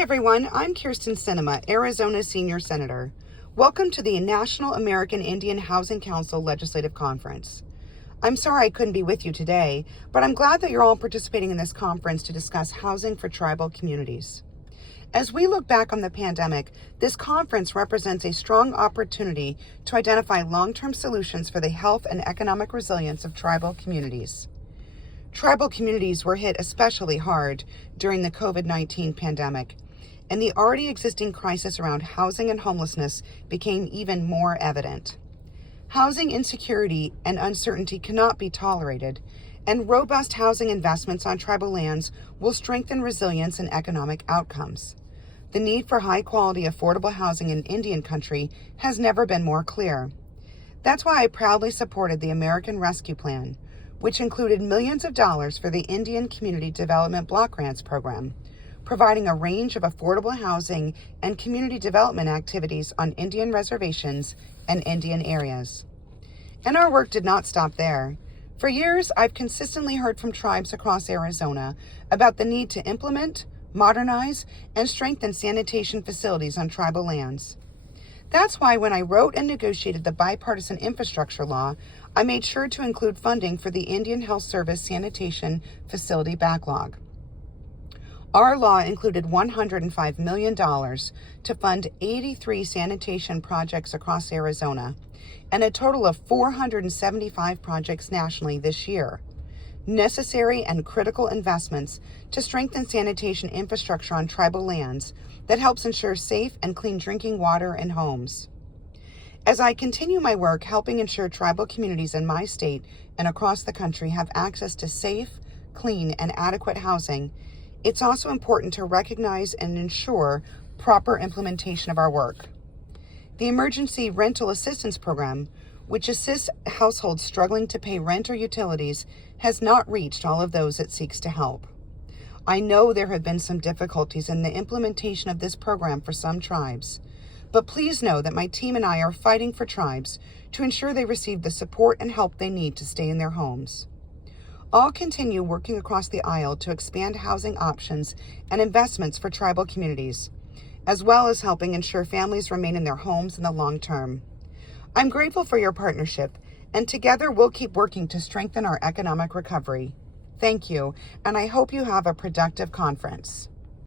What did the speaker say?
Hi everyone, I'm Kirsten Sinema, Arizona's Senior Senator. Welcome to the National American Indian Housing Council Legislative Conference. I'm sorry I couldn't be with you today, but I'm glad that you're all participating in this conference to discuss housing for tribal communities. As we look back on the pandemic, this conference represents a strong opportunity to identify long-term solutions for the health and economic resilience of tribal communities. Tribal communities were hit especially hard during the COVID-19 pandemic, and the already existing crisis around housing and homelessness became even more evident. Housing insecurity and uncertainty cannot be tolerated, and robust housing investments on tribal lands will strengthen resilience and economic outcomes. The need for high-quality, affordable housing in Indian country has never been more clear. That's why I proudly supported the American Rescue Plan, which included millions of dollars for the Indian Community Development Block Grants Program, providing a range of affordable housing and community development activities on Indian reservations and Indian areas. And our work did not stop there. For years, I've consistently heard from tribes across Arizona about the need to implement, modernize, and strengthen sanitation facilities on tribal lands. That's why when I wrote and negotiated the bipartisan infrastructure law, I made sure to include funding for the Indian Health Service sanitation facility backlog. Our law included $105 million to fund 83 sanitation projects across Arizona, and a total of 475 projects nationally this year. Necessary and critical investments to strengthen sanitation infrastructure on tribal lands that helps ensure safe and clean drinking water in homes. As I continue my work helping ensure tribal communities in my state and across the country have access to safe, clean, and adequate housing, it's also important to recognize and ensure proper implementation of our work. The Emergency Rental Assistance Program, which assists households struggling to pay rent or utilities, has not reached all of those it seeks to help. I know there have been some difficulties in the implementation of this program for some tribes, but please know that my team and I are fighting for tribes to ensure they receive the support and help they need to stay in their homes. I'll continue working across the aisle to expand housing options and investments for tribal communities, as well as helping ensure families remain in their homes in the long term. I'm grateful for your partnership, and together we'll keep working to strengthen our economic recovery. Thank you, and I hope you have a productive conference.